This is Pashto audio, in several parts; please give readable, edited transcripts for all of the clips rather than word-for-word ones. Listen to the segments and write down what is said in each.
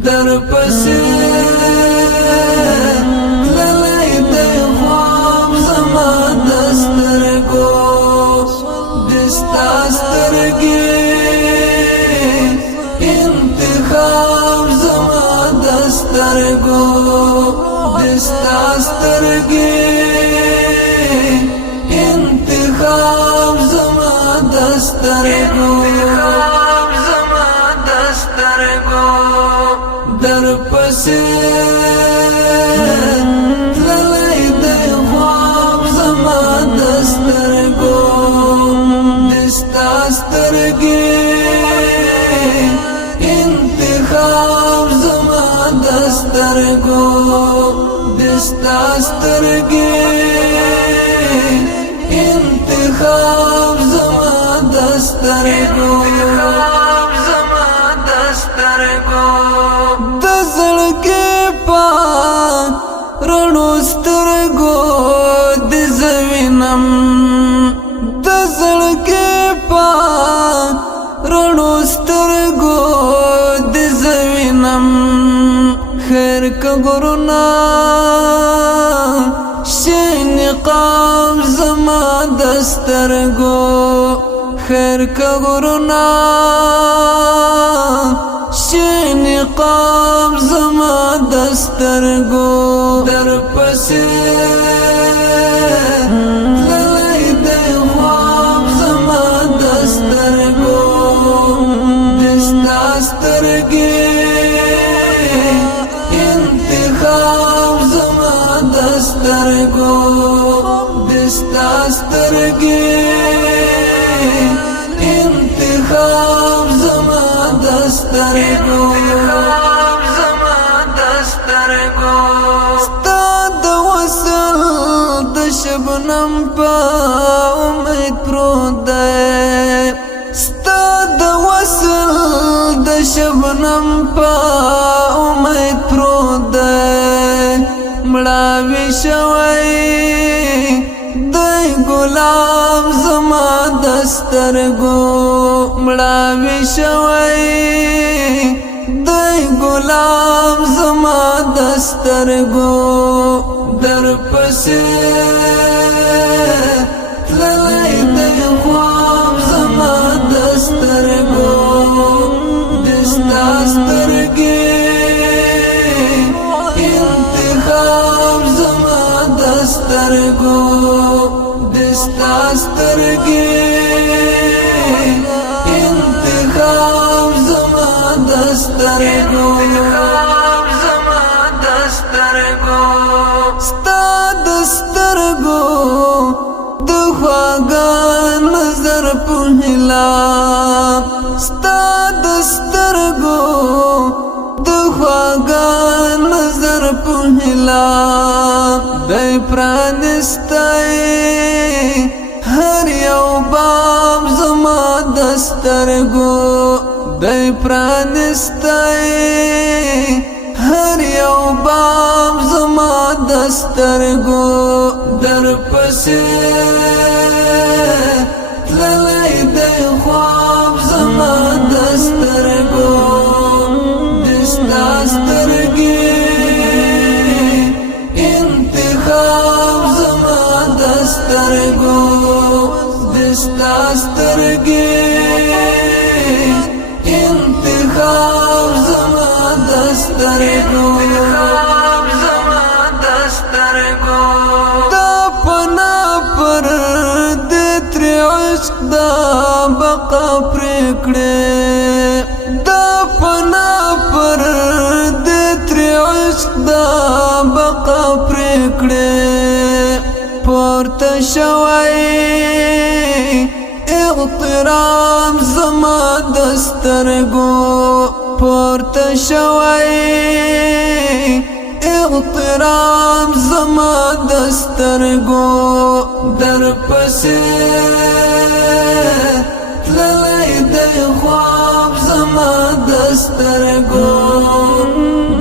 در پسې تللی دی خواب زما د سترګو د ستا سترګې انتخاب زما د سترګو د ستا سترګې انتخاب زما د سترګو در پسې تللی دی خواب زما د سترګو د ستا سترګې انتخاب زما د سترګو د ستا سترګې انتخاب زما د سترګو د زړګي پاک رڼو سترګو د زوینم د زړګي پاک رڼو سترګو د زوینم خیر کګورنا شین قام زما د سترګو خیر کګورنا شین قام زما د سترګو در پسې تللی دی خواب زما د سترګو د ستا سترګې انتخاب زما د سترګو د ستا سترګې انتخاب زما د سترګو ستا د وصل د شبنم په امید پروت دی ستا د وصل د شبنم په امید پروت دی مړاوي شوی دی ګلاب زما د سترګو مړاوي شوی دی ګلاب زما د سترګو در پسې تللی دی خواب زما د سترګو د ستا سترګې انتخاب زما د سترګو د ستا سترګې انتخاب زما د سترګو ستا د سترګو د خواږه نظر په هیله ستا د سترګو د خواږه نظر په هیله دی پرانستی هر یو باب زما د سترګو دی پرانستی هر یو باب زما د سترګو در پسې تللی دی خواب زما د سترګو د ستا سترګې انتخاب زما د سترګو د ستا سترګې انتخاب زما د سترګو دا پنا پر د تر عشق دا بقا پرکړې دا پنا پر د تر عشق دا بقا پرکړې پورته شوی اغترام زما د سترګو پورته شوی اغترام زما د سترګو در پسې تللی دی خواب زما د سترګو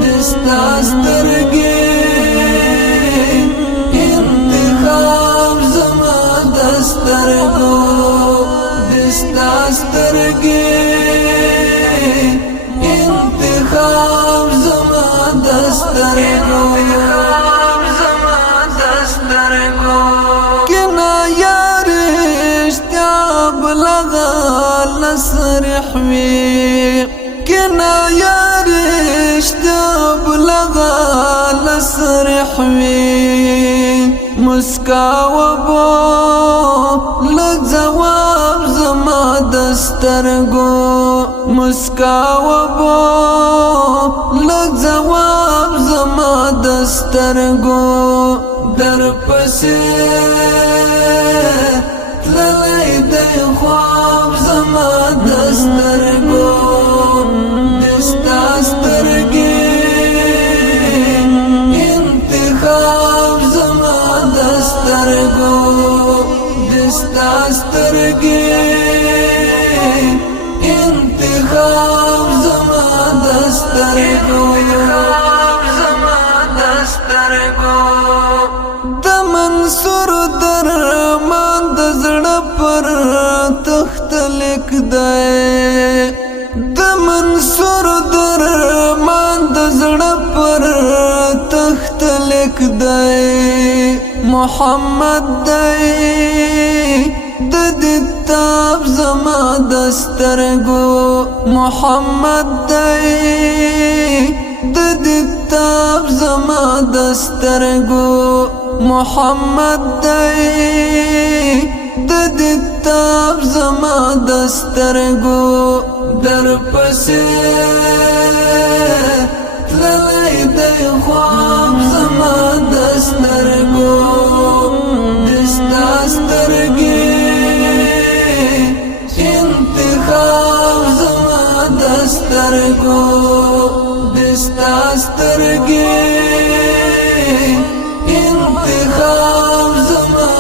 د ستا سترګې انتخاب زما د سترګو د ستا سترګې انتخاب وي کنا یارشتا بلغا لسرح وی مسکا وبو لگ جواب زما دسترگو مسکا وبو لگ جواب زما دسترگو در پسی تللی دی خواب زما دسترگو دستا سترگی انتخاب زما دسترگو دستا سترگی انتخاب زما دسترگو د منصور درمان د زړه پر تخت لیک دی د منصور درمان د زړه پر تخت لیک دی محمد دی د دتاب زما دسترګو محمد دی د دتاب زما دسترګو محمد دی د دتاب زما دسترګو در پسې تللی دی خواب زما دسترګو دستا سترګې انتخاب زما دسترګو دستا سترګې انتخاب زما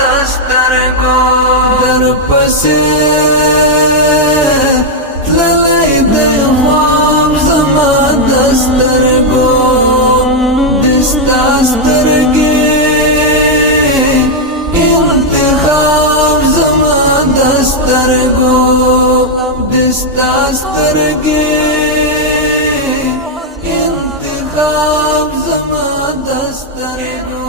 دسترګو در پسې تللی دی خواب زما دسترګو دستا سترګې انتخاب زما دسترګو دستا سترګې انتخاب زما دسترګو